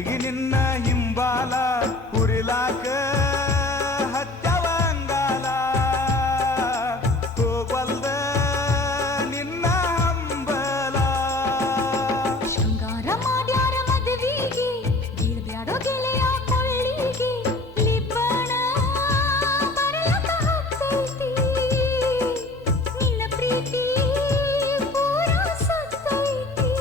ತಿರುಗಿ ನಿನ್ನ ಹಿಂಬಾಲ ಉರಿಲಾಕ ಹತ್ಯವ ಅಂಗಾಲ ಹೋಗಲ್ದ ನಿನ್ನ ಹಂಬಲ ಶೃಂಗಾರ ಮಾಡ್ಯಾರ ಮದುವಿಗೆ ಬೀಳ್ಬ್ಯಾಡೋ ಗೆಳೆಯ ಕೊಳ್ಳಿಗೆ ಲಿಬ್ಬಣ ಬರಲಕ ಹೋಗ್ತೈತಿ ನಿನ್ನ ಪ್ರೀತಿ ಪೂರ ಸತ್ತೈತಿ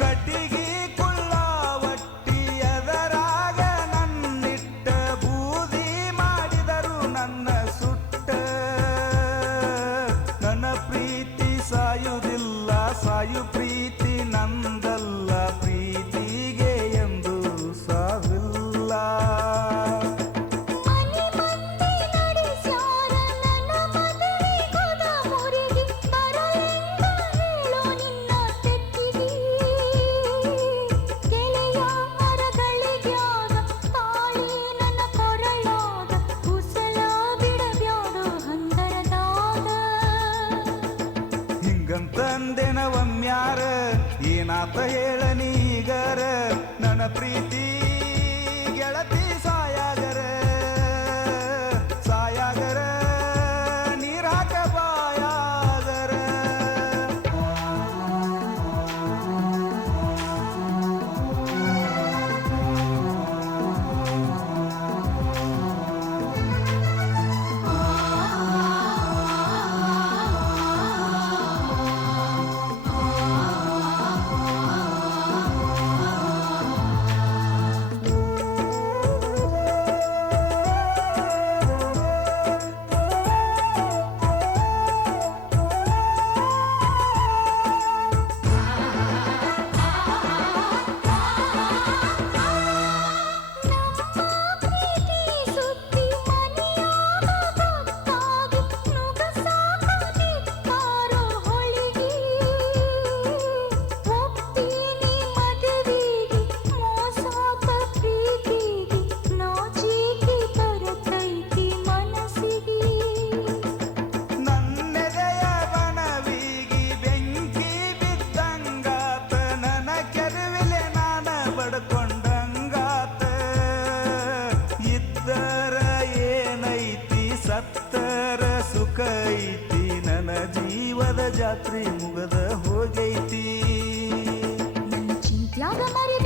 ಕಟ್ಟಿಗೆ ಕುಳ್ಳಾವಟ್ಟಿ ಎದರಾಗ ನನ್ನಿಟ್ಟ ಬೂದಿ ಮಾಡಿದರು ನನ್ನ ಸುಟ್ಟ ನನ್ನ ಪ್ರೀತಿ ಸಾಯುವುದಿಲ್ಲ ಸಾಯು ಪ್ರೀತಿ ನಂದಲ್ಲ ಪ್ರೀತಿಗೆ ಎಂದು ಸಾವಿಲ್ಲ ಮನೆ ಮಂದಿ ನಡೆಸ್ಯಾರ ನನ್ನ ಮದುವೆಗೋದ ಮುರಿಗಿ ಬರಲೆಂದ ಹೇಳೋ ನಿನ್ನ ತೆಕ್ಕಿಗೆ ಗೆಳೆಯ ಮರಗಳಿಗ್ಯಾಗ ತಾಳಿ ನನ್ನ ಕೊರಳಾಗ ಕುಸಲ ಬಿಡಬ್ಯಾಡೋ ಹಂದರದಾಗ ಹಿಂಗಂತಂದೆನ ಒಮ್ಮ್ಯಾರ ಏನಾತ ಹೇಳ ನೀಗರ ನನ್ನ ಪ್ರೀತಿ ಗೆಳತಿ ಸಾಯಾಗರ ಸಾಯಾಗರ ನೀರಾಕ ಬಾಯಾಗರ ಪ್ರೀತಿ ಸುದ್ದಿ ಮನೆಯಾಗ ಗೊತ್ತಾಗಿ ನುಗ್ಗಸಾಕ ನಿತ್ತಾರೋ ಹೊಳಿಗೆ ಒಪ್ತೀನಿ ಮದುವಿಗೆ ಮೋಸಾಕ ಪ್ರೀತಿಗೆ ನಾಚಿಕೆ ಬರತೈತಿ ಮನಸ್ಸಿಗೆ ನನ್ನೆದೆಯ ಬಣವಿಗಿ ಬೆಂಕಿ ಬಿದ್ದಂಗಾತ ನನ್ನ ಕೆರವಿಲೆ ನಾನ ಬಡ್ಕೊಂಡಂಗಾತ ಇದ್ದರ ಏನೈತಿ ಸತ್ತರ ಸುಖ ಐತಿ ನನ್ನ ಜೀವದ ಜಾತ್ರೆ ಮುಗದ ಹೋಗೈತಿ ನನ್ನ ಚಿಂತ್ಯಾಗ ಮರಿದ